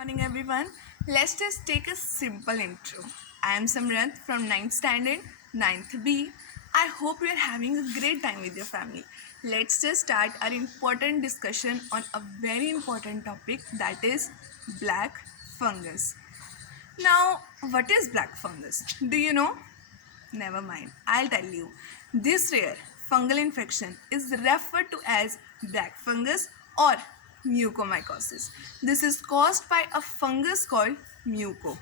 Morning everyone. Let's just take a simple intro. I am Samranth from 9th standard, 9th B. I hope you are having a great time with your family. Let's just start our important discussion on a very important topic, that is black fungus. Now, what is black fungus? Do you know? Never mind, I'll tell you. This rare fungal infection is referred to as black fungus or mucormycosis. This is caused by a fungus called muco,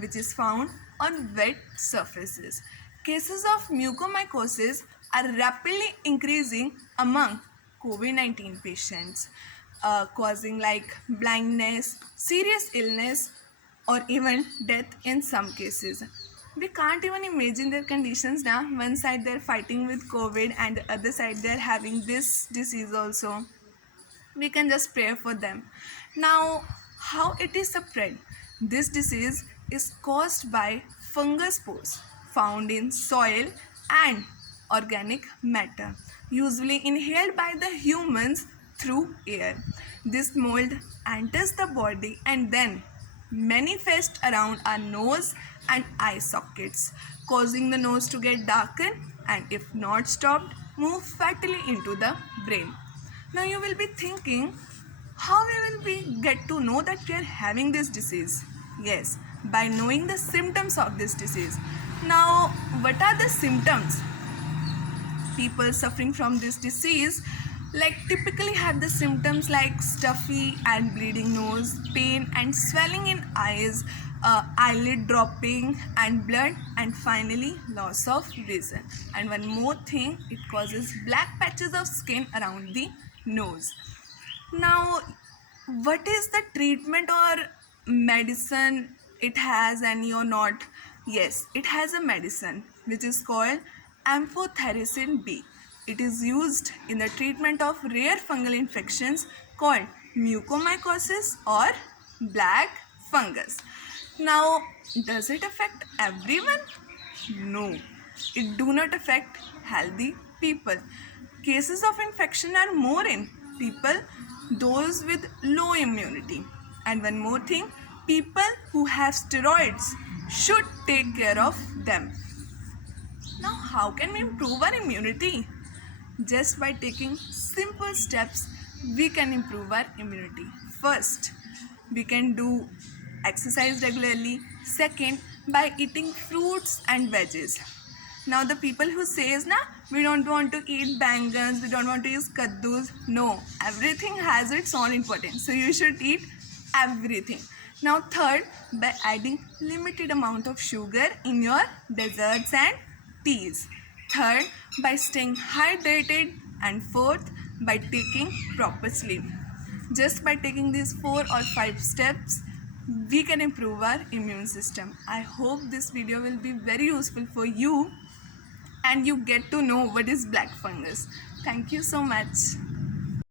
which is found on wet surfaces. Cases of mucormycosis are rapidly increasing among COVID-19 patients, causing like blindness, serious illness, or even death in some cases. We can't even imagine their conditions now. One side they're fighting with COVID and the other side they're having this disease also. We can just pray for them. Now, how it is spread? This disease is caused by fungus spores found in soil and organic matter, usually inhaled by the humans through air. This mold enters the body and then manifest around our nose and eye sockets, causing the nose to get darkened and, if not stopped, move fatally into the brain. Now you will be thinking, how we get to know that we are having this disease? Yes, by knowing the symptoms of this disease. Now, what are the symptoms? People suffering from this disease typically have the symptoms like stuffy and bleeding nose, pain and swelling in eyes, eyelid dropping and blood, and finally loss of vision. And one more thing, it causes black patches of skin around the nose. Now, what is the treatment or medicine it has any or not? Yes, it has a medicine which is called amphotericin B. It is used in the treatment of rare fungal infections called mucormycosis or black fungus. Now, does it affect everyone? No, it do not affect healthy people. Cases of infection are more in people those with low immunity. And one more thing, people who have steroids should take care of them. Now, how can we improve our immunity? Just by taking simple steps, we can improve our immunity. First, we can do exercise regularly. Second, by eating fruits and veggies. Now the people who says we don't want to eat bangans, we don't want to use kaddus. No, everything has its own importance. So you should eat everything. Now third, by adding limited amount of sugar in your desserts and teas. Third, by staying hydrated. And fourth, by taking proper sleep. Just by taking these 4 or 5 steps, we can improve our immune system. I hope this video will be very useful for you and you get to know what is black fungus. Thank you so much.